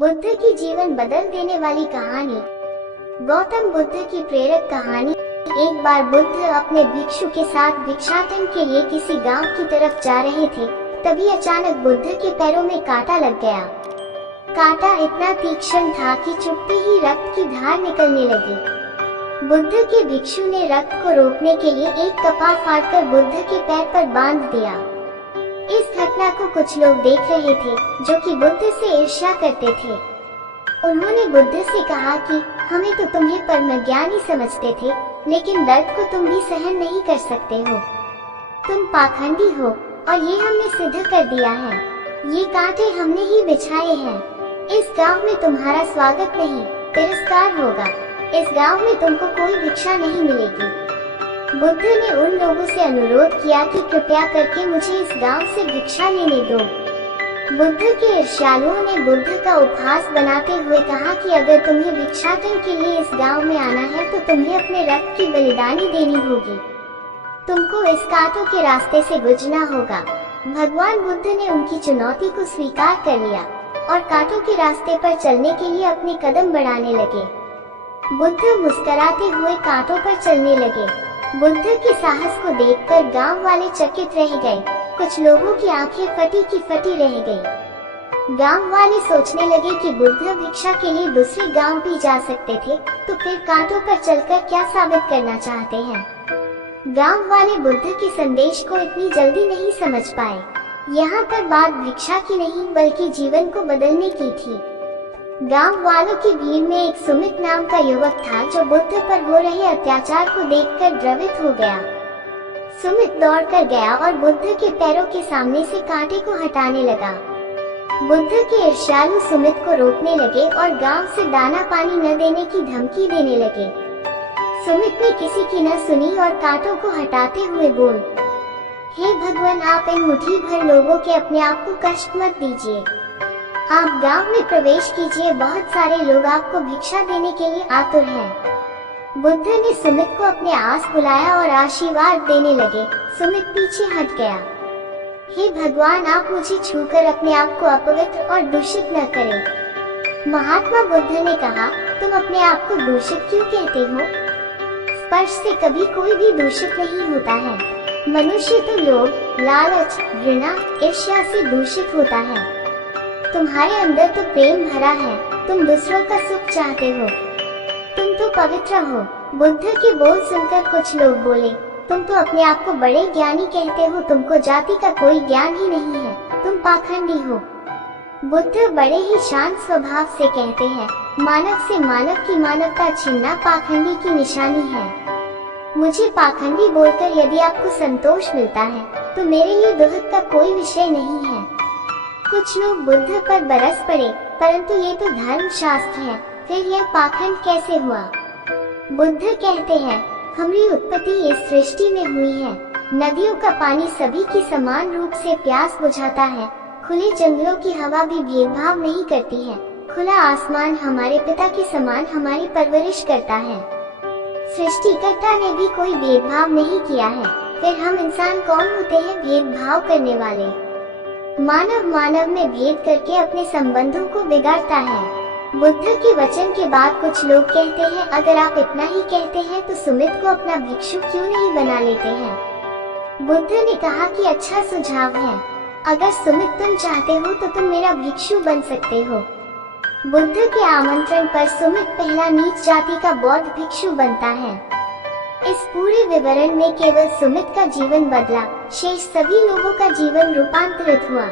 बुद्ध की जीवन बदल देने वाली कहानी। गौतम बुद्ध की प्रेरक कहानी। एक बार बुद्ध अपने भिक्षु के साथ भिक्षाटन के लिए किसी गांव की तरफ जा रहे थे। तभी अचानक बुद्ध के पैरों में कांटा लग गया। कांटा इतना तीक्ष्ण था कि चुभते ही रक्त की धार निकलने लगी। बुद्ध के भिक्षु ने रक्त को रोकने के लिए एक कपाल फाड़कर बुद्ध के पैर पर बांध दिया। इस घटना को कुछ लोग देख रहे थे जो कि बुद्ध से ईर्ष्या करते थे। उन्होंने बुद्ध से कहा कि हमें तो तुम्हें परमज्ञानी समझते थे, लेकिन दर्द को तुम भी सहन नहीं कर सकते हो। तुम पाखंडी हो और ये हमने सिद्ध कर दिया है। ये कांटे हमने ही बिछाए हैं। इस गांव में तुम्हारा स्वागत नहीं, तिरस्कार होगा। इस गांव में तुमको कोई भिक्षा नहीं मिलेगी। बुद्ध ने उन लोगों से अनुरोध किया कि कृपया करके मुझे इस गांव से भिक्षा लेने दो। बुद्ध के ईर्ष्यालुओं ने बुद्ध का उपहास बनाते हुए कहा कि अगर तुम्हें भिक्षाटन के लिए इस गांव में आना है तो तुम्हें अपने रक्त की बलिदानी देनी होगी। तुमको इस कांटों के रास्ते से गुजरना होगा। भगवान बुद्ध ने उनकी चुनौती को स्वीकार कर लिया और कांटों के रास्ते पर चलने के लिए अपने कदम बढ़ाने लगे। बुद्ध मुस्कुराते हुए कांटों पर चलने लगे। बुद्ध के साहस को देखकर गांव वाले चकित रह गए। कुछ लोगों की आंखें फटी की फटी रह गई। गांव वाले सोचने लगे कि बुद्ध भिक्षा के लिए दूसरे गांव भी जा सकते थे, तो फिर कांटों पर चलकर क्या साबित करना चाहते हैं। गांव वाले बुद्ध के संदेश को इतनी जल्दी नहीं समझ पाए। यहाँ पर बात भिक्षा की नहीं बल्कि जीवन को बदलने की थी। गांव वालों की भीड़ में एक सुमित नाम का युवक था जो बुद्ध पर हो रहे अत्याचार को देखकर द्रवित हो गया। सुमित दौड़कर गया और बुद्ध के पैरों के सामने से कांटे को हटाने लगा। बुद्ध के ईर्ष्यालु सुमित को रोकने लगे और गांव से दाना पानी न देने की धमकी देने लगे। सुमित ने किसी की न सुनी और कांटों को हटाते हुए बोल, हे भगवान, आप इन मुट्ठी भर लोगों के अपने आप को कष्ट मत दीजिए। आप गांव में प्रवेश कीजिए, बहुत सारे लोग आपको भिक्षा देने के लिए आतुर हैं। बुद्ध ने सुमित को अपने आस बुलाया और आशीर्वाद देने लगे। सुमित पीछे हट गया। हे भगवान, आप मुझे छूकर अपने आप को अपवित्र और दूषित न करें। महात्मा बुद्ध ने कहा, तुम अपने आप को दूषित क्यों कहते हो? स्पर्श से कभी कोई भी दूषित नहीं होता है। मनुष्य तो लोभ, लालच, घृणा, ईर्ष्या से दूषित होता है। तुम्हारे अंदर तो प्रेम भरा है। तुम दूसरों का सुख चाहते हो। तुम तो पवित्र हो। बुद्ध के बोल सुनकर कुछ लोग बोले, तुम तो अपने आप को बड़े ज्ञानी कहते हो। तुमको जाति का कोई ज्ञान ही नहीं है। तुम पाखंडी हो। बुद्ध बड़े ही शांत स्वभाव से कहते हैं, मानव से मानव की मानवता छीनना पाखंडी की निशानी है। मुझे पाखंडी बोलकर यदि आपको संतोष मिलता है तो मेरे लिए दुख का कोई विषय नहीं है। कुछ लोग बुद्ध पर बरस पड़े, परंतु ये तो धर्म शास्त्र है, फिर यह पाखंड कैसे हुआ? बुद्ध कहते हैं, हमारी उत्पत्ति इस सृष्टि में हुई है। नदियों का पानी सभी की समान रूप से प्यास बुझाता है। खुले जंगलों की हवा भी भेदभाव नहीं करती है। खुला आसमान हमारे पिता के समान हमारी परवरिश करता है। सृष्टिकर्ता ने भी कोई भेदभाव नहीं किया है। फिर हम इंसान कौन होते हैं भेदभाव करने वाले? मानव मानव में भेद करके अपने संबंधों को बिगाड़ता है। बुद्ध के वचन के बाद कुछ लोग कहते हैं, अगर आप इतना ही कहते हैं तो सुमित को अपना भिक्षु क्यों नहीं बना लेते हैं? बुद्ध ने कहा कि अच्छा सुझाव है। अगर सुमित तुम चाहते हो तो तुम मेरा भिक्षु बन सकते हो। बुद्ध के आमंत्रण पर सुमित पहला नीच जाति का बौद्ध भिक्षु बनता है। इस पूरे विवरण में केवल सुमित का जीवन बदला, शेष सभी लोगों का जीवन रूपांतरित हुआ।